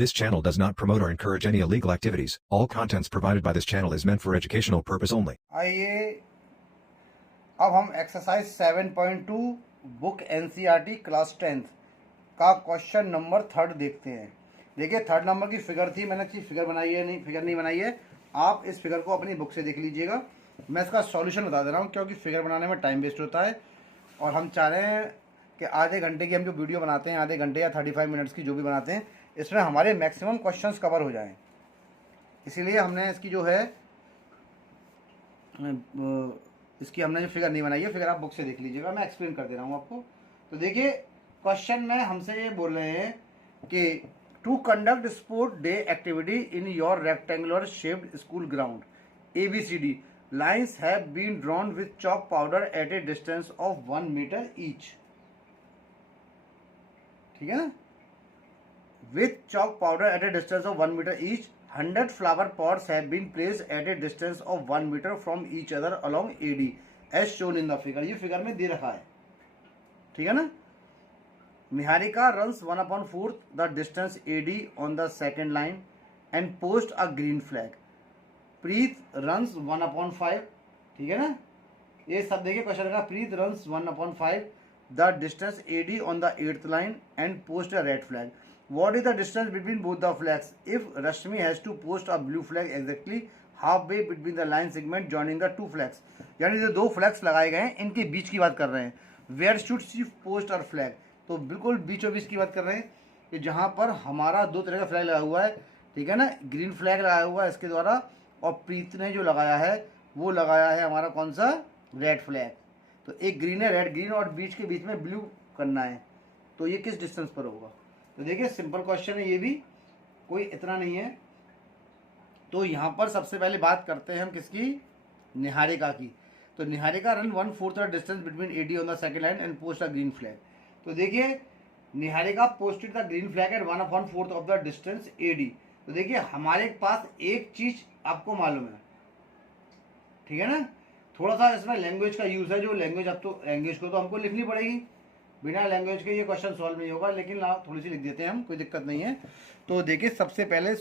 This channel does not promote or encourage any illegal activities. All contents provided by this channel is meant for educational purpose only. आइए अब हम exercise 7.2 book NCERT class 10th का question number 3 देखते हैं। देखिए 3rd number की figure थी, मैंने अच्छी फिगर बनाई है, नहीं फिगर नहीं बनाई है, आप इस फिगर को अपनी बुक से देख लीजिएगा। मैं इसका सॉल्यूशन बता दे रहा हूँ क्योंकि फिगर बनाने में टाइम वेस्ट होता है और हम चाह रहे हैं कि आधे घंटे की हम जो वीडियो बनाते हैं, आधे घंटे या 35 मिनट्स की जो भी बनाते हैं, इसमें हमारे मैक्सिमम क्वेश्चंस कवर हो जाएं। इसीलिए हमने इसकी जो है इसकी हमने जो फिगर नहीं बनाई है, फिगर आप बुक से देख लीजिएगा, मैं एक्सप्लेन कर दे रहा हूँ आपको। तो देखिए क्वेश्चन में हमसे ये बोल रहे हैं कि to conduct sport day activity in your rectangular shaped school ground ABCD lines have been drawn with chalk powder at a distance of 1 metre each. ठीक है ना, with chalk powder at a distance of 1 meter each, 100 flower pots have been placed at a distance of 1 meter from each other along AD as shown in the figure। ये figure में दे रखा है, ठीक है ना। Niharika runs 1/4 the distance AD on the second line and post a green flag। Preet runs 1/5, ठीक है ना। ये सब देखिए क्वेश्चन का, प्रीत runs 1/5 the distance AD on the 8th line and post a red flag। What is the distance between both the flags? If Rashmi has to post a blue flag exactly halfway between the line segment joining the two flags, यानी जो दो flags लगाए गए हैं इनके बीच की बात कर रहे हैं। Where should she post her flag? तो बिल्कुल बीचों बीच की बात कर रहे हैं कि जहाँ पर हमारा दो तरह का फ्लैग लगा हुआ है, ठीक है ना। ग्रीन फ्लैग लगाया हुआ है इसके द्वारा और प्रीत ने जो लगाया है वो लगाया है हमारा कौन सा, रेड फ्लैग। तो एक ग्रीन है, रेड ग्रीन, और बीच के बीच में ब्लू करना है, तो ये किस डिस्टेंस पर होगा। तो देखिए सिंपल क्वेश्चन है, ये भी कोई इतना नहीं है। तो यहाँ पर सबसे पहले बात करते हैं हम किसकी, निहारिका की। तो Niharika run 1/4 distance between AD on the second line and post a green flag. तो देखिए Niharika posted the green flag at 1/4 of the distance AD। तो देखिए हमारे पास एक चीज आपको मालूम है, ठीक है ना। थोड़ा सा इसमें लैंग्वेज का यूज है, जो लैंग्वेज अब तो लैंग्वेज को तो हमको लिखनी पड़ेगी, बिना लैंग्वेज के ये क्वेश्चन सॉल्व नहीं होगा, लेकिन थोड़ी सी लिख देते हैं हम, कोई दिक्कत नहीं है। तो देखिए सबसे पहले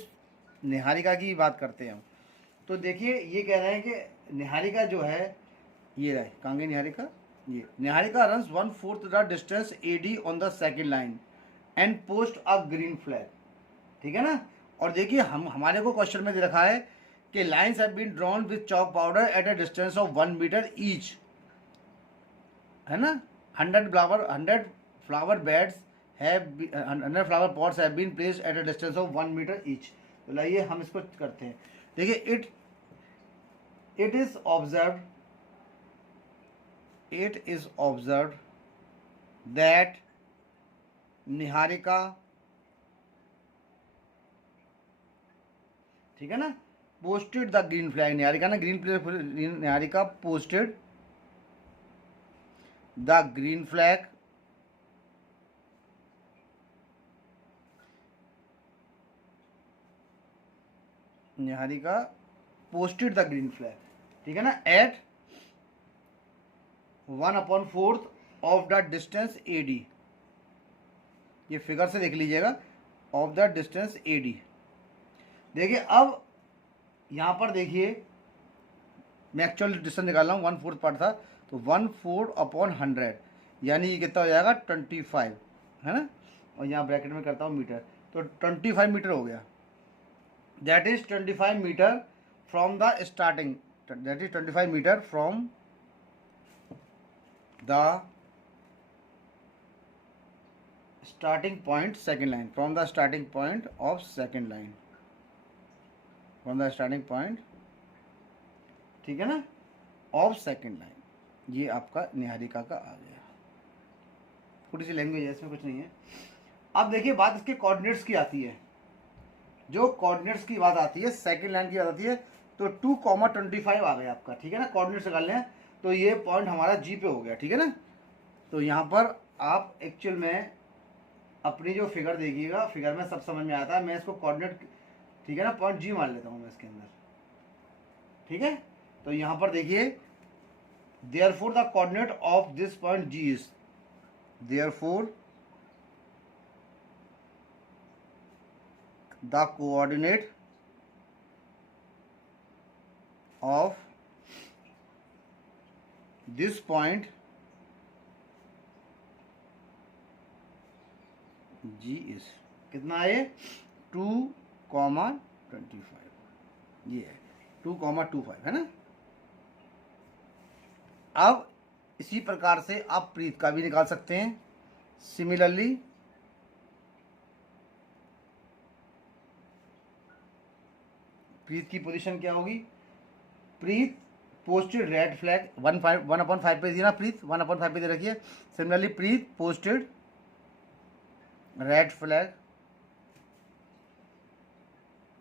निहारिका की बात करते हैं हम। तो देखिए ये कह रहे हैं कि निहारिका जो है, ये रहे कहाँ गई निहारिका, ये Niharika runs 1/4 the distance AD on the second line and post a green flag, ठीक है ना। और देखिए हमारे को क्वेश्चन में दे रखा है कि lines have been drawn with chalk powder at a distance of 1 metre each, है ना। 100 flower beds have 100 flower pots have been placed at a distance of 1 meter each। तो लाइए हम इसको करते हैं। देखिए it is observed that Niharika, ठीक है ना, posted the green flag। Niharika ने Niharika posted the green flag Niharika posted the green flag, ठीक है ना, at 1/4 of the distance AD। ये फिगर से देख लीजिएगा, ऑफ द डिस्टेंस AD। देखिए अब यहां पर देखिए मैं एक्चुअल डिस्टेंस निकाल रहा हूँ, 1/4 पार्ट था, तो 1/4/100 यानी ये कितना हो जाएगा 25, है ना। और यहाँ ब्रैकेट में करता हूँ मीटर, तो 25 मीटर हो गया। That is 25 metre from the starting, that is 25 metre from the starting point second line, from the starting point of second line, from the starting point, ठीक है ना, ऑफ सेकेंड लाइन। ये आपका निहारिका का आ गया। थोड़ी सी लैंग्वेज है इसमें, कुछ नहीं है। अब देखिए बात इसके कोऑर्डिनेट्स की आती है, जो कोऑर्डिनेट्स की बात आती है, सेकंड लाइन की बात आती है, तो 2,25 आ गया आपका, ठीक है ना। कोऑर्डिनेट्स निकाल लें तो ये पॉइंट हमारा G पे हो गया, ठीक है ना। तो यहाँ पर आप एक्चुअल में अपनी जो फिगर देखिएगा, फिगर में सब समझ में आता है। मैं इसको कोऑर्डिनेट, ठीक है ना, पॉइंट G मान लेता हूँ मैं इसके अंदर, ठीक है। तो यहाँ पर देखिए therefore the coordinate of this point G is, therefore the coordinate of this point G is कितना है 2,25 ये है 2,25 है ना। अब इसी प्रकार से आप प्रीत का भी निकाल सकते हैं। सिमिलरली प्रीत की पोजीशन क्या होगी, प्रीत पोस्टेड रेड फ्लैग 1/5 पे दी ना, प्रीत 1/5 पे दे रखी है। Similarly Preet posted red flag,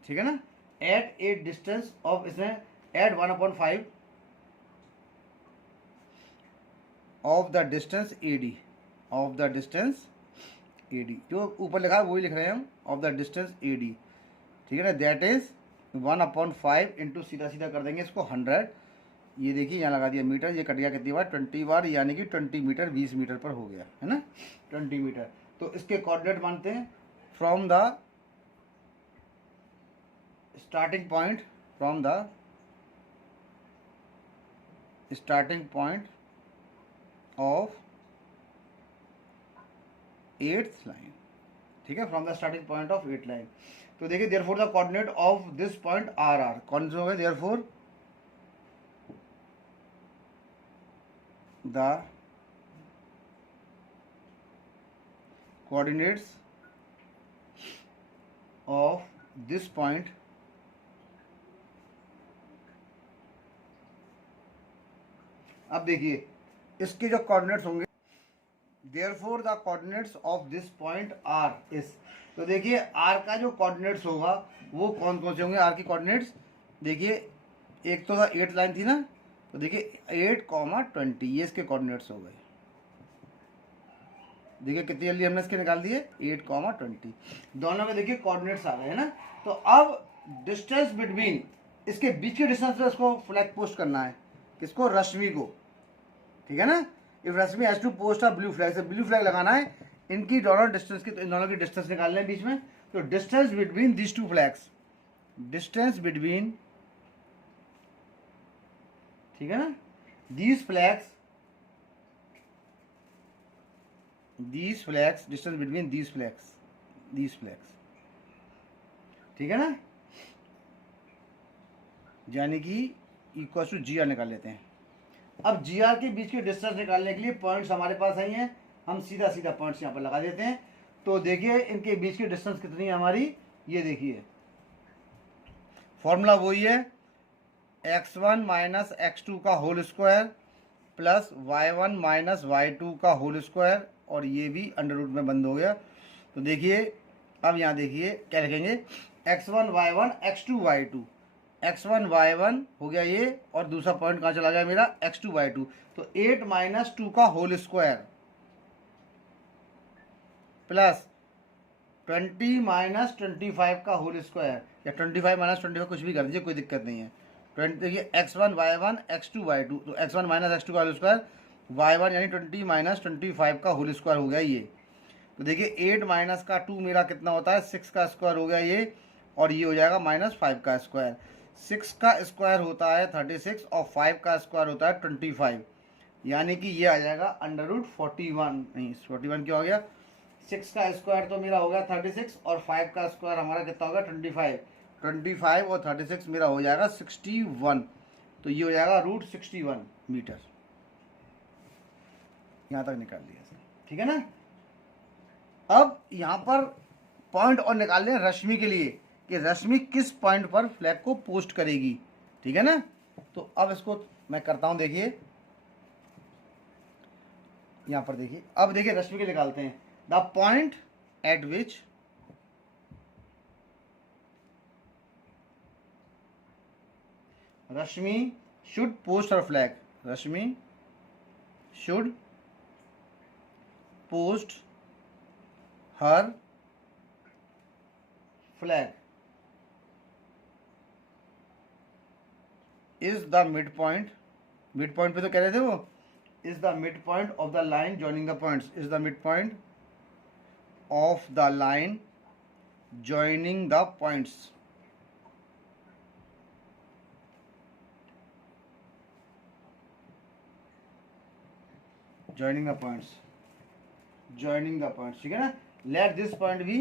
ठीक है ना, एट ए डिस्टेंस ऑफ, इसमें at 1/5 of the distance AD, of the distance AD, जो ऊपर लिखा है वही लिख रहे हैं हम, ऑफ द डिस्टेंस AD, ठीक है ना, दैट इज 1/5 इंटू सीधा सीधा कर देंगे इसको 100। ये देखिए यहाँ लगा दिया मीटर, ये कट गया कितनी बार 20 बार, यानी कि 20 मीटर 20 मीटर पर हो गया है ना 20 मीटर। तो इसके कोऑर्डिनेट मानते हैं from the starting point, from the starting point of 8th line, ठीक है, from the starting point of 8th line. तो देखिए therefore the coordinate of this point are कौन से हो गए, therefore the coordinates of this point अब देखिए इसके जो कोऑर्डिनेट्स होंगे, therefore the coordinates of this point r is, तो देखिए r का जो कोऑर्डिनेट्स होगा वो कौन कौन से होंगे, r की कोऑर्डिनेट्स देखिए, एक तो 8 लाइन थी ना, तो देखिए 8,20 ये इसके कोऑर्डिनेट्स हो गए। देखिए कितनी जल्दी हमने इसके निकाल दिए 8,20, दोनों में देखिए कोऑर्डिनेट्स आ गए हैं ना। तो अब डिस्टेंस बिटवीन, इसके बीच के डिस्टेंस पे इसको फ्लैग पोस्ट करना है, किसको, रश्मि को, ठीक है ना। If Rashmi has to post a blue flag, से ब्लू फ्लैग लगाना है, इनकी दोनों डिस्टेंस की, तो इन दोनों की डिस्टेंस निकालने हैं बीच में। तो distance between this two flags, distance between, ठीक है ना, these flags, these flags, distance between these flags, ठीक है ना, यानी कि इक्वल टू GR निकाल लेते हैं। अब GR के बीच के डिस्टेंस निकालने के लिए पॉइंट्स हमारे पास आई हैं, हम सीधा सीधा पॉइंट्स यहाँ पर लगा देते हैं। तो देखिए इनके बीच की डिस्टेंस कितनी है हमारी, ये देखिए फॉर्मूला वही है, x1 माइनस x2 का whole square plus y1 minus y2 का होल स्क्वायर, और ये भी अंडर रूट में बंद हो गया। तो देखिए अब यहाँ देखिए क्या लिखेंगे, x1 y1 x2 y2, x1 y1 हो गया ये, और दूसरा पॉइंट कहाँ चला गया मेरा, x2 y2। तो 8 माइनस 2 का होल स्क्वायर प्लस 20 माइनस 25 का होल स्क्वायर, या 25 माइनस 25 कुछ भी कर दीजिए, कोई दिक्कत नहीं है। 20 देखिए x1 y1 x2 y2, तो x1 माइनस x2 का होल स्क्वायर, y1 यानी 20 माइनस 25 का होल स्क्वायर हो गया ये। तो देखिए 8 माइनस का 2 मेरा कितना होता है, 6 का स्क्वायर हो गया ये, और ये हो जाएगा -5 का स्क्वायर। 6 का स्क्वायर होता है 36 और 5 का स्क्वायर होता है 25, यानी कि ये आ जाएगा अंडर रूट 41, नहीं 41 क्या हो गया, 6 का स्क्वायर तो मेरा हो गया 36 और 5 का स्क्वायर हमारा कितना होगा 25 और 36 मेरा हो जाएगा 61, तो ये हो जाएगा √61 मीटर। यहाँ तक निकाल लिया, ठीक है ना। अब यहाँ पर पॉइंट और निकाल लें रश्मि के लिए, कि रश्मि किस पॉइंट पर फ्लैग को पोस्ट करेगी, ठीक है ना। तो अब इसको मैं करता हूँ, देखिए यहाँ पर देखिए, अब देखिए रश्मि के निकालते हैं, the point eight which Rashmi should post her flag, Rashmi should post her flag is the mid point, mid point पे तो कह रहे थे वो, is the mid point of the line joining the points, is the mid point of the line joining the points. Joining the points. ठीक है ना. Let this point be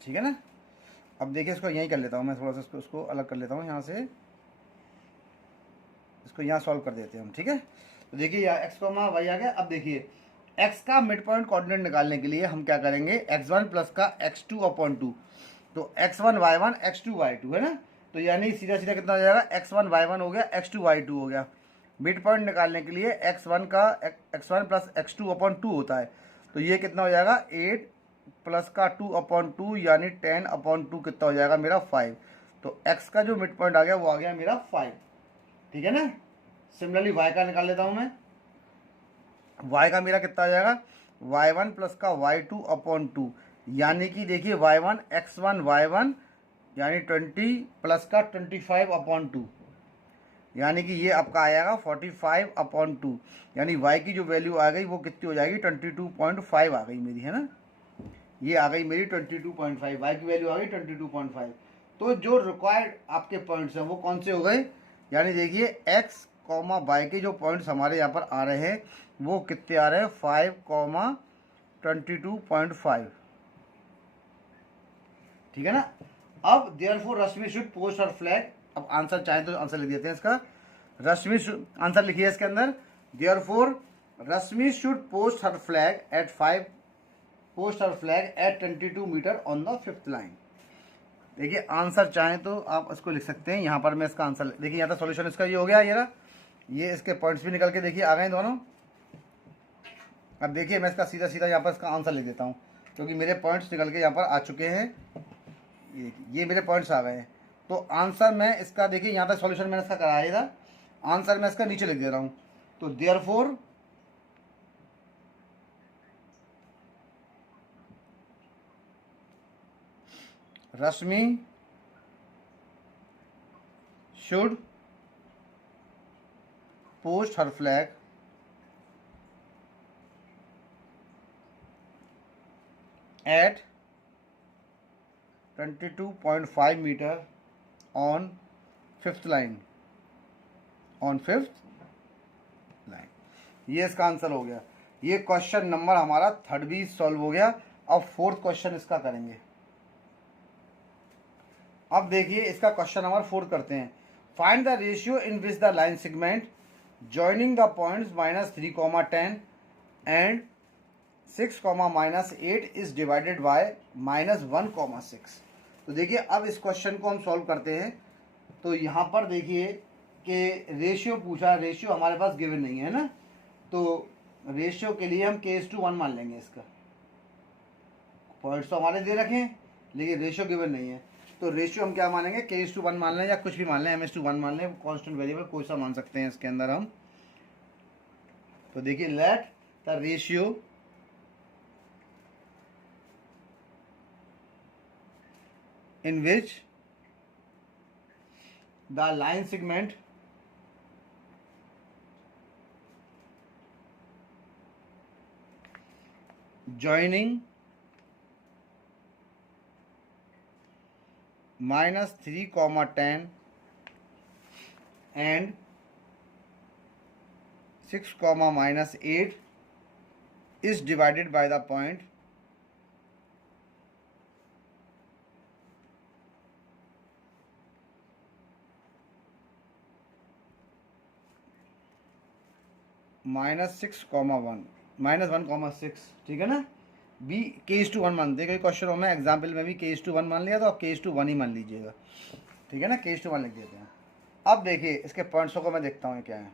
ठीक है ना. अब देखिए इसको यहीं कर लेता हूँ मैं, थोड़ा सा उसको अलग कर लेता हूँ यहाँ से, इसको यहाँ सॉल्व कर देते हैं हम. ठीक है. तो देखिए यहाँ x, y आ गया. अब देखिए x का मिड पॉइंट कोऑर्डिनेट निकालने के लिए हम क्या करेंगे, x1 प्लस का x2/2. तो x1 y1 x2 y2 है ना. तो यानी सीधा सीधा कितना हो जाएगा, x1 y1 हो गया, x2 y2 हो गया. मिड पॉइंट निकालने के लिए x1 प्लस x2/2 होता है. तो ये कितना हो जाएगा, 8 प्लस का 2/2 यानी 10/2 कितना हो जाएगा मेरा 5. तो x का जो मिड पॉइंट आ गया वो आ गया मेरा 5. ठीक है ना. सिमिलरली y का निकाल लेता हूँ मैं. y का मेरा कितना आ जाएगा, y1 प्लस का y2/2 यानी कि देखिए y1 x1 y1 यानी 20 प्लस का 25/2 यानी कि ये आपका आएगा 45/2 यानी y की जो वैल्यू आ गई वो कितनी हो जाएगी, 22.5 आ गई मेरी, है ना. ये आ गई मेरी 22.5, y की वैल्यू आ गई 22.5. तो जो रिक्वायर्ड आपके पॉइंट्स हैं वो कौन से हो गए, यानी देखिए x, y के जो पॉइंट्स हमारे यहाँ पर आ रहे हैं वो कितने आ रहे हैं, 5, 22.5. ठीक है ना. अब therefore Rashmi should post her flag. अब आंसर चाहे तो आंसर लिख देते हैं इसका. रश्मि आंसर लिखिए इसके अंदर, therefore Rashmi should post her flag at 22 metre on the 5th line. देखिए आंसर चाहे तो आप इसको लिख सकते हैं. यहाँ पर मैं इसका आंसर देखिए, यहाँ तक सॉल्यूशन इसका ये हो गया. ये रहा, ये इसके पॉइंट्स भी निकल के देखिए आ गए दोनों. अब देखिए मैं इसका सीधा सीधा यहाँ पर इसका आंसर लिख देता हूँ क्योंकि मेरे पॉइंट्स निकल के यहाँ पर आ चुके हैं. ये मेरे पॉइंट्स आ गए हैं. तो आंसर मैं इसका देखिए यहाँ तक सॉल्यूशन मैंने इसका कराया था, आंसर मैं इसका नीचे लिख दे रहा हूँ. तो therefore Rashmi should post her flag at 22.5 meter on 5th line. ये इसका आंसर हो गया. ये क्वेश्चन नंबर हमारा 3rd भी सॉल्व हो गया. अब 4th क्वेश्चन इसका करेंगे. अब देखिए इसका क्वेश्चन नंबर 4 करते हैं. Find the ratio in which the line segment joining the points -3, 10 and 6, -8 is divided bye -1, 6. तो देखिए अब इस क्वेश्चन को हम सॉल्व करते हैं. तो यहाँ पर देखिए कि रेशियो पूछा, रेशियो हमारे पास गिवन नहीं है ना. तो रेशियो के लिए हम k:1 मान लेंगे. इसका पॉइंट्स तो हमारे दे रखे हैं लेकिन रेशियो गिवन नहीं है. तो रेशियो हम क्या मानेंगे, k:1 मान लें या कुछ भी मान लें, m:1 मान लें, कांस्टेंट वेरिएबल कोई सा मान सकते हैं इसके अंदर हम. तो देखिए let the ratio in which the line segment joining -3, 10 and 6, -8 is divided by the point -6, -1, 6. ठीक है ना. बी k:1 मानते हैं. क्वेश्चन में एग्जाम्पल में भी k:1 मान लिया तो आप k:1 ही मान लीजिएगा. ठीक है ना, k:1 लिख देते हैं. अब देखिए इसके पॉइंट्सों को मैं देखता हूँ क्या है.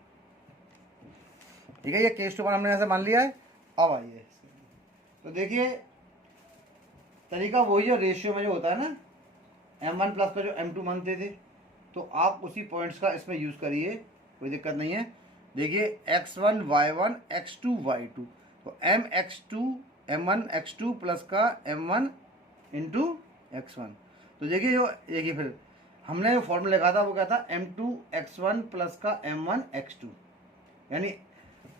ठीक है, ये k:1 हमने ऐसे मान लिया है. अब आइए तो देखिए तरीका वही है, रेशियो में जो होता है ना, m1 प्लस का जो m2 मानते थे, तो आप उसी पॉइंट्स का इसमें यूज़ करिए, कोई दिक्कत नहीं है. देखिए x1 y1 x2 y2, तो m1 x2 प्लस का m1 इंटू x1. तो देखिए फिर हमने जो फॉर्मूला लिखा था वो क्या था, m2x1 प्लस का m1x2, यानी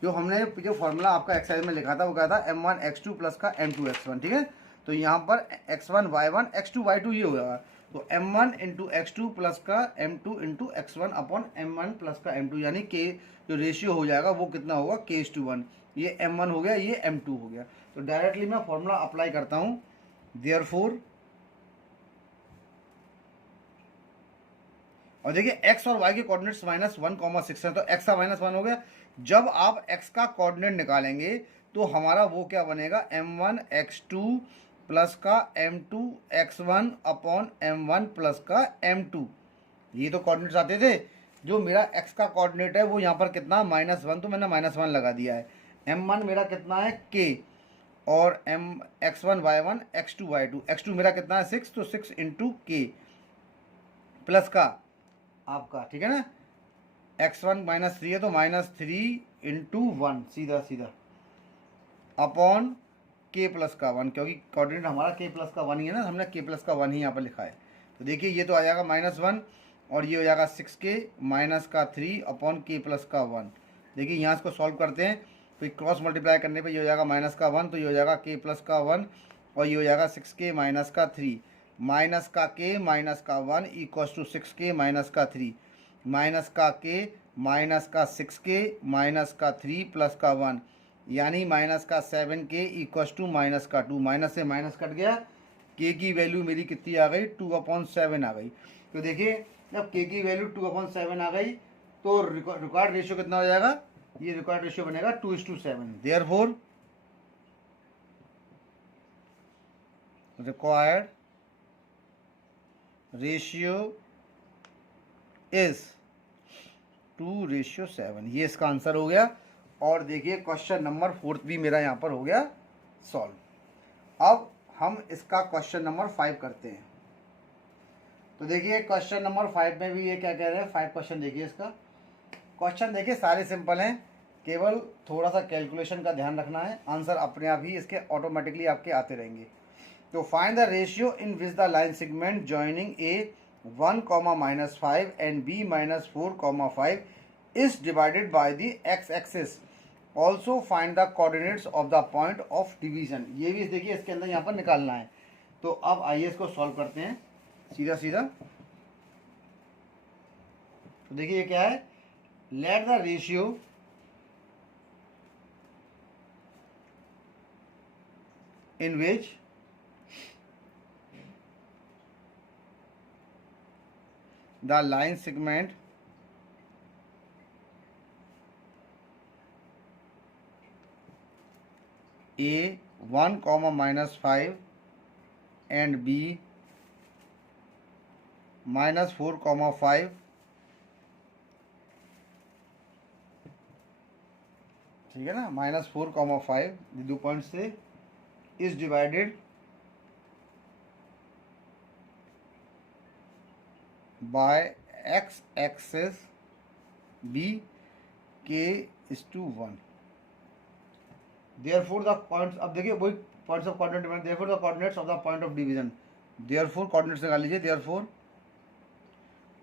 जो हमने जो फॉर्मूला आपका एक्सरसाइज में लिखा था वो क्या था, m1x2 प्लस का m2x1, ठीक है। तो यहाँ पर x1 y1 x2 y2 ये हो जाएगा, तो m1 इंटू x2 प्लस का m2 into x1 upon m1 plus का m2, यानी के जो रेशियो हो जाएगा वो कितना होगा, k:1। ये m1 हो गया, ये m2 हो गया। तो डायरेक्टली मैं फॉर्मूला अप्लाई करता हूँ, देयरफॉर, और देखिए x और y के कोऑर्डिनेट्स -1,6 है, तो x का -1 हो गया। जब आप x का कोऑर्डिनेट निकालेंगे तो हमारा वो क्या बनेगा, m1x2 प्लस का m2x1 अपॉन m1 प्लस का m2। ये तो कोऑर्डिनेट्स आते थे। जो मेरा x का कोऑर्डिनेट है वो यहाँ पर कितना, -1, तो मैंने -1 लगा दिया है। m1 मेरा कितना है, k, और x1 y1 x2 y2, x2 मेरा कितना है 6, तो 6 इंटू k प्लस का आपका, ठीक है ना, x1 -3 है तो -3 इंटू 1 सीधा सीधा अपॉन k प्लस का 1, क्योंकि कोऑर्डिनेट हमारा k प्लस का 1 ही है ना, हमने k प्लस का 1 ही यहाँ पर लिखा है। तो देखिए ये तो आ जाएगा -1 और ये हो जाएगा 6k माइनस का 3 अपॉन k प्लस का 1। देखिए यहाँ इसको सॉल्व करते हैं तो क्रॉस मल्टीप्लाई करने पे ये हो जाएगा माइनस का 1, तो ये हो जाएगा k प्लस का 1 और ये हो जाएगा 6k माइनस का 3, माइनस का k माइनस का 1 इक्वल्स टू 6k माइनस का 3, माइनस का k माइनस का 6k माइनस का 3 प्लस का 1, यानी माइनस का 7k इक्वल्स टू माइनस का 2। माइनस से माइनस कट गया, k की वैल्यू मेरी कितनी आ गई, 2/7 आ गई। तो देखिए जब k की वैल्यू 2/7 आ गई तो रिक्वायर्ड रेशियो कितना हो जाएगा, ये रिक्वायर्ड रेशियो बनेगा 2:7। देयरफॉर रिक्वायर्ड रेशियो इज 2:7, ये इसका आंसर हो गया। और देखिए क्वेश्चन नंबर 4 भी मेरा यहाँ पर हो गया सॉल्व। अब हम इसका क्वेश्चन नंबर 5 करते हैं। तो देखिए क्वेश्चन नंबर 5 में भी ये क्या कह रहे हैं, 5 क्वेश्चन देखिए। इसका क्वेश्चन देखिए सारे सिंपल हैं, केवल थोड़ा सा कैलकुलेशन का ध्यान रखना है, आंसर अपने आप ही इसके ऑटोमेटिकली आपके आते रहेंगे। तो find the ratio in which the line segment joining A 1,-5 and B -4,5 is divided by the x-axis. Also find the coordinates of the point of division. ये भी देखिए इसके अंदर यहाँ पर निकालना है। तो अब आइए इसको सॉल्व करते हैं सीधा सीधा। तो देखिए ये क्या है, let the ratio in which the line segment A 1,-5 and B -4,5, ठीक है ना, -4,5 दो पॉइंट से is divided by x axis B k:1। Therefore the points, अब देखिए वही points of coordinate division, therefore the coordinates of the point of division, therefore coordinates निकाल लीजिए, therefore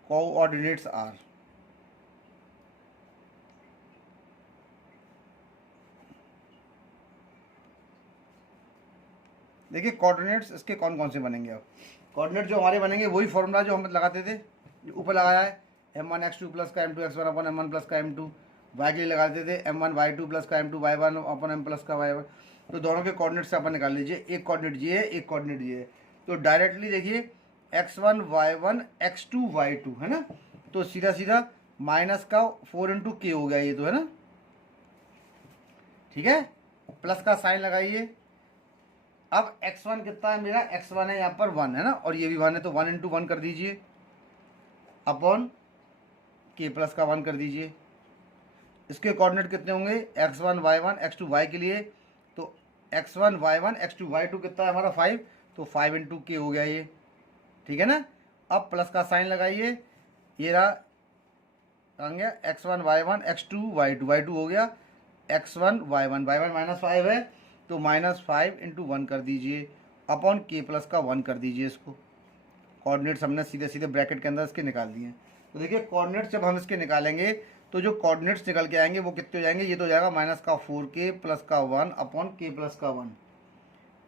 कोऑर्डिनेट्स आर, देखिए कोऑर्डिनेट्स इसके कौन कौन से बनेंगे। अब कोऑर्डिनेट जो हमारे बनेंगे वही फॉर्मूला जो हम लगाते थे, ऊपर लगाया है m1x2 प्लस का m2x1 अपॉन m1 प्लस का m2, y के लिए लगाते थे m1y2 प्लस का m2 y1 upon m plus का y1। तो दोनों के कोऑर्डिनेट से अपन निकाल लीजिए, एक कोऑर्डिनेट ये है, एक कोऑर्डिनेट ये है। तो डायरेक्टली देखिए x1 y1 x2 y2 है ना, तो सीधा सीधा माइनस का 4 इंटू के हो गया ये तो, है ना, ठीक है, प्लस का साइन लगाइए। अब x1 कितना है मेरा, x1 है यहाँ पर 1 है ना, और ये भी 1 है, तो 1 इंटू 1 कर दीजिए अपॉन के प्लस का 1 कर दीजिए। इसके कोऑर्डिनेट कितने होंगे, x1 y1 x2 y के लिए, तो x1 y1 x2 y2 कितना है हमारा 5, तो 5 इंटू के हो गया ये, ठीक है ना। अब प्लस का साइन लगाइए, ये रहा आ गया x1 y1 x2 y2, y2 हो गया x1 y1 -5 है, तो -5 इंटू 1 कर दीजिए अपॉन के प्लस का 1 कर दीजिए। इसको कोऑर्डिनेट्स हमने सीधे सीधे ब्रैकेट के अंदर इसके निकाल दिए। तो देखिए कोऑर्डिनेट्स जब हम इसके निकालेंगे तो जो कोऑर्डिनेट्स निकल के आएंगे वो कितने हो जाएंगे, ये तो हो जाएगा -4k + 1 अपॉन k + 1।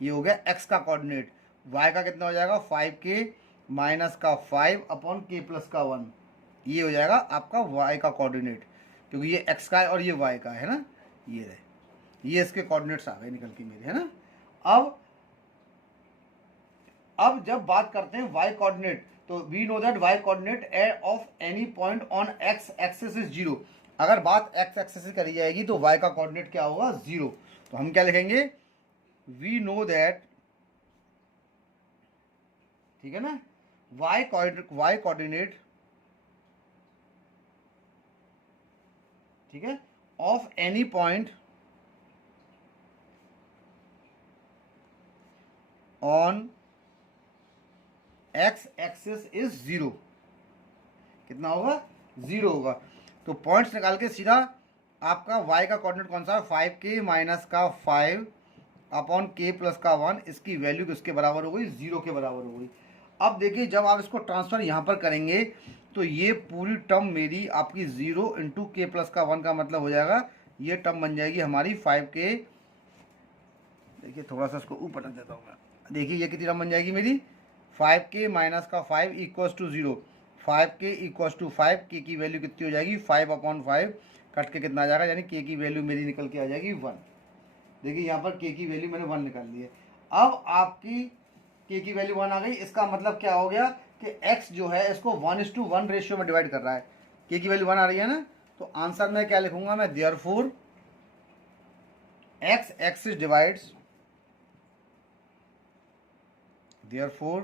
ये हो गया x का कोऑर्डिनेट। y का कितना हो जाएगा 5k - 5 अपॉन k + 1। ये हो जाएगा आपका y का कोऑर्डिनेट, क्योंकि ये x का है और ये y का है ना। ये रहे, ये इसके कोऑर्डिनेट्स आ गए निकल के मेरे, है ना। अब जब बात करते हैं y कोऑर्डिनेट, तो we know that y coordinate of any point on x axis is 0। अगर बात x एक्सिस से करी जाएगी तो y का कोऑर्डिनेट क्या होगा 0। तो हम क्या लिखेंगे, वी नो दैट, ठीक है ना, y कोऑर्डिनेट, ठीक है, of any point on x axis is 0। कितना होगा 0 होगा। तो पॉइंट्स निकाल के सीधा आपका y का कोऑर्डिनेट कौन सा है 5k - 5 अपॉन k + 1, इसकी वैल्यू किसके बराबर हो गई 0 के बराबर हो गई। अब देखिए जब आप इसको ट्रांसफर यहाँ पर करेंगे तो ये पूरी टर्म मेरी आपकी 0 × k + 1 का मतलब हो जाएगा, ये टर्म बन जाएगी हमारी 5k। देखिए थोड़ा सा इसको ऊपर रख देता हूँ मैं। देखिए ये कितनी टर्म बन जाएगी मेरी 5k - 5 = 0। 5k = 5, k की वैल्यू कितनी हो जाएगी 5/5, कट के कितना आ जाएगा, यानी k की वैल्यू मेरी निकल के आ जाएगी 1। देखिए यहाँ पर k की वैल्यू मैंने 1 निकाल ली है। अब आपकी k की वैल्यू 1 आ गई, इसका मतलब क्या हो गया कि x जो है इसको 1:1 रेशियो में डिवाइड कर रहा है। k की वैल्यू 1 आ रही है ना, तो आंसर में क्या लिखूंगा मैं, therefore x axis divides, therefore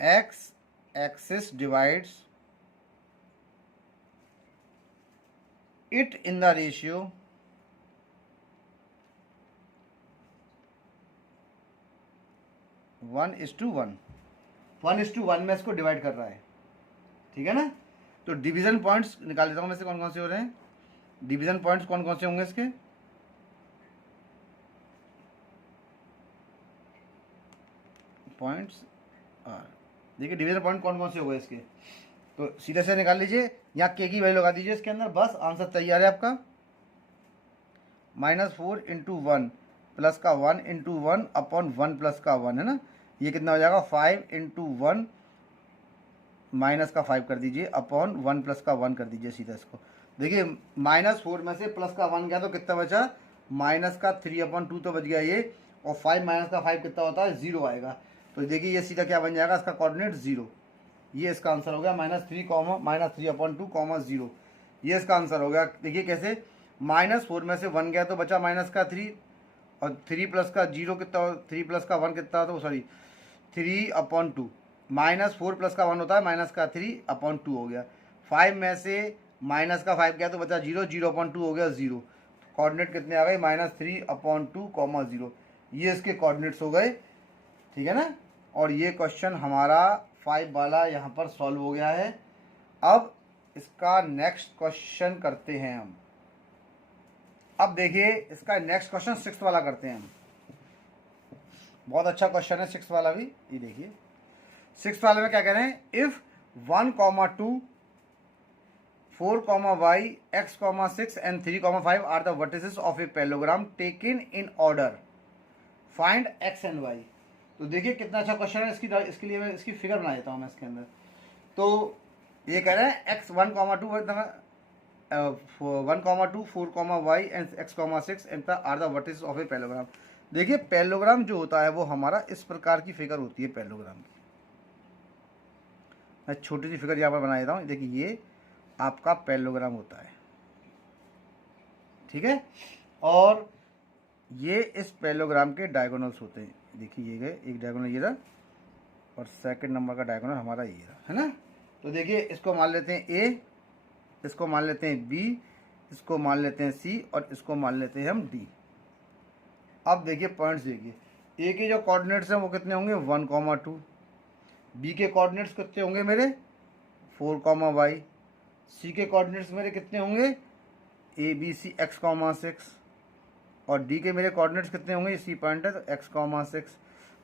x axis divides it in the ratio 1:1। 1:1 में इसको डिवाइड कर रहा है, ठीक है ना। तो डिवीजन पॉइंट्स निकाल देता हूं मैं से कौन कौन से हो रहे हैं। डिवीजन पॉइंट्स कौन कौन से होंगे इसके, पॉइंट्स आर, देखिए डिवीजन पॉइंट कौन कौन से हो गए इसके, तो सीधे से निकाल लीजिए। यहाँ के की वैल्यू लगा दीजिए इसके अंदर, बस आंसर तैयार है आपका। -4 × 1 प्लस का 1 × 1 अपॉन 1 प्लस का 1, है ना। ये कितना हो जाएगा 5 × 1 माइनस का 5 कर दीजिए अपॉन 1 प्लस का 1 कर दीजिए सीधा इसको। देखिए -4 में से प्लस का 1 गया तो कितना बचा, -3/2 तो बच गया ये, और 5 माइनस का 5 कितना होता है 0 आएगा। तो देखिए ये सीधा क्या बन जाएगा, इसका कोऑर्डिनेट 0। ये इसका आंसर हो गया -3/2, 0। ये इसका आंसर हो गया। देखिए कैसे, -4 में से 1 गया तो बचा -3, और 3 प्लस का 0 कितना, 3 प्लस का 1 कितना, तो सॉरी 3/2, -4 प्लस का 1 होता है -3/2 हो गया। 5 में से -5 गया तो बचा 0, 0/2 हो गया 0। कोऑर्डिनेट कितने आ गए -3/2, 0। ये इसके कोऑर्डिनेट्स हो गए, ठीक है ना। और ये क्वेश्चन हमारा 5 वाला यहाँ पर सॉल्व हो गया है। अब इसका नेक्स्ट क्वेश्चन करते हैं हम। अब देखिए इसका नेक्स्ट क्वेश्चन 6th वाला करते हैं हम। बहुत अच्छा क्वेश्चन है 6th वाला भी। ये देखिए 6th वाले में क्या कह रहे हैं, if 1, 2, 4, y, x, 6 and 3, 5 are the vertices of a parallelogram taken in order, find x and y। तो देखिए कितना अच्छा क्वेश्चन है। इसके लिए मैं इसकी फिगर बना देता हूँ मैं इसके अंदर। तो ये कह रहे हैं x 1, 2 1, 2, 4, y and x, 6 and are the vertices of a parallelogram. देखिए पैरेललोग्राम जो होता है वो हमारा इस प्रकार की फिगर होती है पैरेललोग्राम की। मैं छोटी सी फिगर यहाँ पर बना देता हूँ। देखिए ये आपका पैरेललोग्राम होता है, ठीक है। और ये इस पैरेललोग्राम के डायगोनल्स होते हैं। देखिए ये गए, एक डायगोनल ये रहा, और सेकंड नंबर का डायगोनल हमारा ये रहा, है ना। तो देखिए इसको मान लेते हैं ए, इसको मान लेते हैं बी, इसको मान लेते हैं सी, और इसको मान लेते हैं हम डी। अब देखिए पॉइंट्स देखिए, ए के जो कोऑर्डिनेट्स हैं वो कितने होंगे 1, 2, बी के कोऑर्डिनेट्स कितने होंगे मेरे 4, y, सी के कोऑर्डिनेट्स मेरे कितने होंगे ए बी सी x, 6, और डी के मेरे कोऑर्डिनेट्स कितने होंगे, सी पॉइंट है तो x, 6,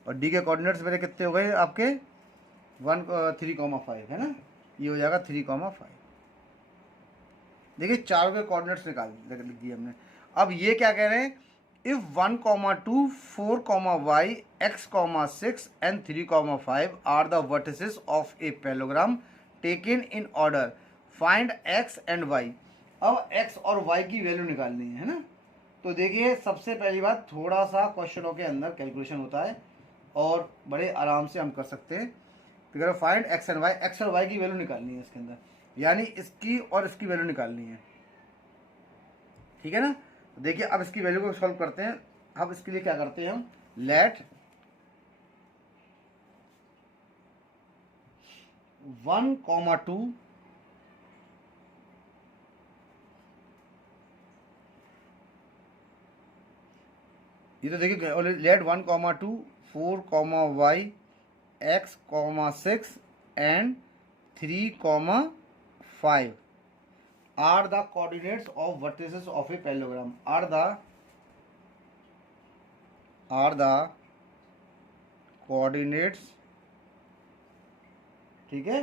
और डी के कोऑर्डिनेट्स मेरे कितने हो गए आपके 3,5 है ना, ये हो जाएगा 3,5। देखिए चारों के कोऑर्डिनेट्स निकाल दिए हमने। अब ये क्या कह रहे हैं, if 1,2 4, y x, 6 and 3,5 are the vertices of a parallelogram taken in order, find x and y। अब x और y की वैल्यू निकालनी है ना। तो देखिए सबसे पहली बात, थोड़ा सा क्वेश्चनों के अंदर कैलकुलेशन होता है और बड़े आराम से हम कर सकते हैं। तो find x and y, x और y की वैल्यू निकालनी है इसके अंदर, यानी इसकी और इसकी वैल्यू निकालनी है, ठीक है ना। तो देखिए अब इसकी वैल्यू को सॉल्व करते हैं। अब इसके लिए क्या करते हैं हम, लेट 1,2 ये तो देखिए late 1,2 4, y x, 6 and 3,5 are the coordinates of vertices of a parallelogram, are the coordinates, ठीक है,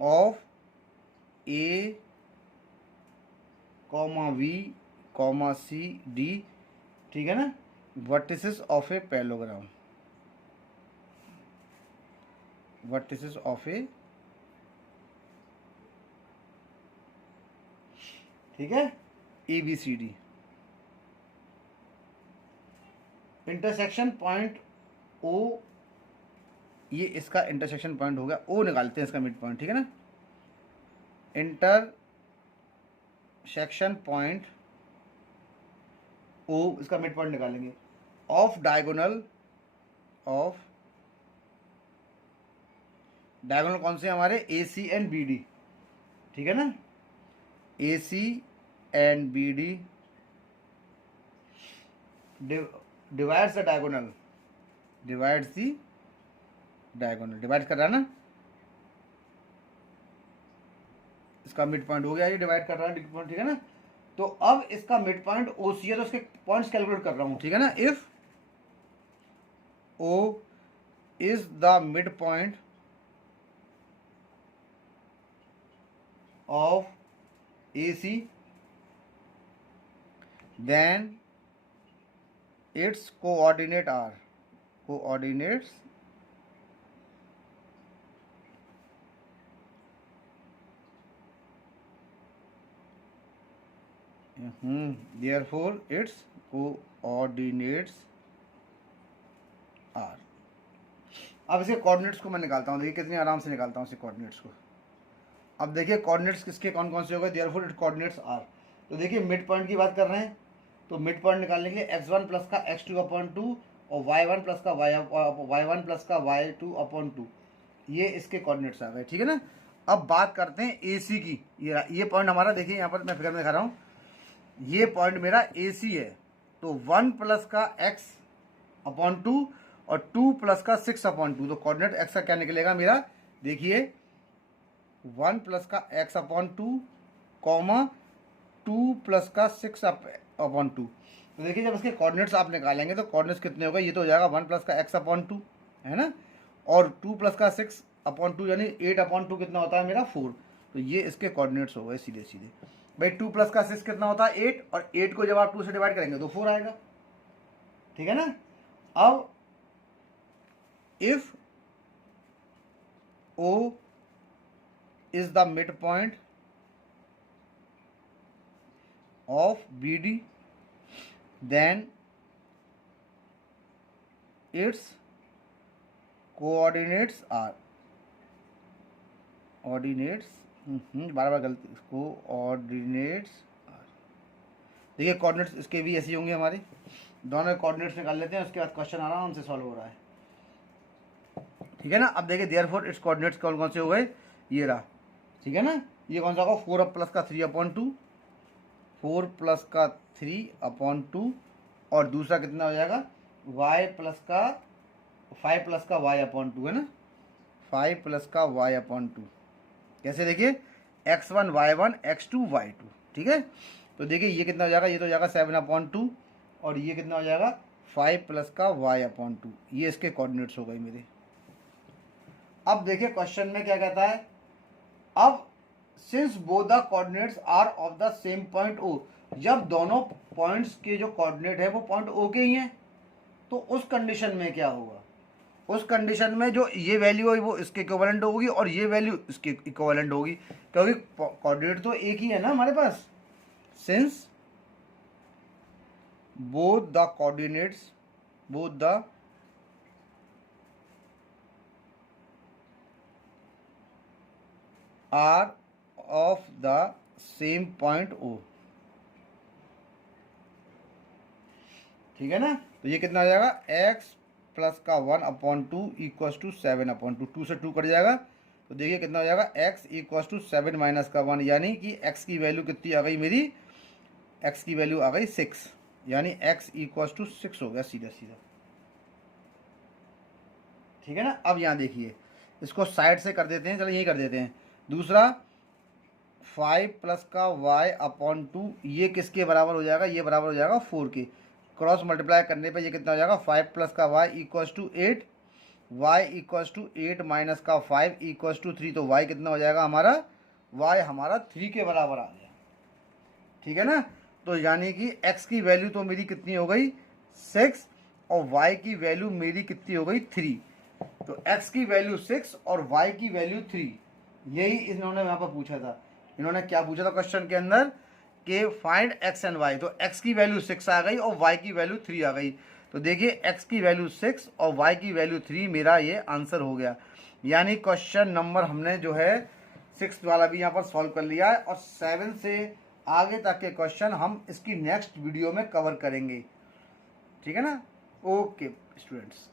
of a, v, c, d, ठीक है ना, vertices of a parallelogram, vertices of a, ठीक है, ABCD। इंटरसेक्शन पॉइंट O, ये इसका intersection point हो गया, O निकालते हैं इसका मिड पॉइंट, ठीक है ना। इंटरसेक्शन पॉइंट O, इसका मिड पॉइंट निकालेंगे। ऑफ डायगोनल कौन से हमारे, AC एंड BD, ठीक है ना, AC and BD divides the diagonal, divide कर रहा है ना, इसका मिड पॉइंट हो गया, ये डिवाइड कर रहा है मिड पॉइंट, ठीक है ना। तो अब इसका मिड पॉइंट OC है, तो उसके पॉइंट्स कैलकुलेट कर रहा हूं, ठीक है ना। If O is the mid point of AC, then its coordinates are therefore its coordinates are। अब इसके कोऑर्डिनेट्स को मैं निकालता हूँ, देखिए कितनी आराम से निकालता हूँ इसके कोऑर्डिनेट्स को। अब देखिए कोऑर्डिनेट्स किसके कौन कौन से हो गए, देयरफॉर इट कोऑर्डिनेट्स आर। तो देखिए मिड पॉइंट की बात कर रहे हैं, तो मिड पॉइंट निकालने के लिए x1 प्लस का x2/2 और y1 प्लस का y1 प्लस का y2/2, ये इसके कोऑर्डिनेट्स आ गए, ठीक है ना। अब बात करते हैं AC की। ये पॉइंट हमारा, देखिए यहाँ पर मैं फिगर में दिखा रहा हूँ, ये पॉइंट मेरा AC है। तो 1 प्लस का x/2 और 2 प्लस का 6/2, तो कोऑर्डिनेट x का क्या निकलेगा मेरा, देखिए 1 प्लस का x/2 कॉमा 2 प्लस का 6/2। तो देखिए जब इसके कोऑर्डिनेट्स आप निकालेंगे तो कोऑर्डिनेट्स कितने हो गए, ये तो हो जाएगा 1 प्लस का x/2 है ना, और 2 प्लस का 6/2 यानी 8/2 कितना होता है मेरा 4। तो ये इसके कोऑर्डिनेट्स हो गए सीधे सीधे। भाई 2 प्लस का 6 कितना होता है 8, और 8 को जब आप 2 से डिवाइड करेंगे तो 4 आएगा, ठीक है ना। अब if O is the midpoint of BD, then its coordinates are बार बार गलती, कोऑर्डिनेट्स। देखिए कोऑर्डिनेट्स इसके भी ऐसे होंगे हमारे, दोनों कोऑर्डिनेट्स निकाल लेते हैं, उसके बाद क्वेश्चन आराम से सॉल्व हो रहा है, ठीक है ना। अब देखिए देयरफॉर इट्स कोऑर्डिनेट्स कौन कौन से हो गए, ये रहा, ठीक है ना। ये कौन सा होगा, 4 प्लस का 3/2, 4 प्लस का 3/2, और दूसरा कितना हो जाएगा y प्लस का 5 प्लस का y/2 है ना, 5 प्लस का y/2। कैसे, देखिए x1 y1 x2 y2, ठीक है। तो देखिए ये कितना हो जाएगा, ये तो हो जाएगा 7/2, और ये कितना हो जाएगा 5 प्लस का y/2। ये इसके कोऑर्डिनेट्स हो गए मेरे। अब देखिए क्वेश्चन में क्या कहता है, अब since both the coordinates are of the same point O, जब दोनों पॉइंट्स के जो कोऑर्डिनेट है वो पॉइंट ओ के ही हैं, तो उस कंडीशन में क्या होगा, उस कंडीशन में जो ये वैल्यू है वो इसके इक्विवेलेंट होगी और ये वैल्यू इसके इक्विवेलेंट होगी, क्योंकि कोऑर्डिनेट तो एक ही है ना हमारे पास। Since both the coordinates are of the same point O, ठीक है ना। तो ये कितना आ जाएगा, x प्लस का 1/2 इक्वल्स टू 7/2, 2 से 2 कट जाएगा, तो देखिए कितना हो जाएगा, x इक्वल्स टू 7 माइनस का 1, यानी कि x की वैल्यू कितनी आ गई मेरी, x की वैल्यू आ गई 6, यानी x इक्वल्स टू 6 हो गया सीधा सीधा, ठीक है ना। अब यहाँ देखिए इसको साइड से कर देते हैं, चलो यही कर देते हैं। दूसरा 5 प्लस का y/2, ये किसके बराबर हो जाएगा, ये बराबर हो जाएगा 4 के, क्रॉस मल्टीप्लाई करने पे ये कितना हो जाएगा, 5 प्लस का y equals to 8, y equals to 8 minus का 5 इक्वल्स टू 3, तो y कितना हो जाएगा हमारा, y हमारा 3 के बराबर आ गया, ठीक है ना। तो यानी कि x की वैल्यू तो मेरी कितनी हो गई 6 और y की वैल्यू मेरी कितनी हो गई 3, तो x की वैल्यू 6 और y की वैल्यू 3, यही इन्होंने यहाँ पर पूछा था। इन्होंने क्या पूछा था क्वेश्चन के अंदर कि फाइंड x एंड y, तो x की वैल्यू 6 आ गई और y की वैल्यू 3 आ गई, तो देखिए x की वैल्यू 6 और y की वैल्यू 3, मेरा ये आंसर हो गया। यानी क्वेश्चन नंबर हमने जो है 6 वाला भी यहाँ पर सॉल्व कर लिया है, और 7 से आगे तक के क्वेश्चन हम इसकी नेक्स्ट वीडियो में कवर करेंगे, ठीक है ना। Okay students.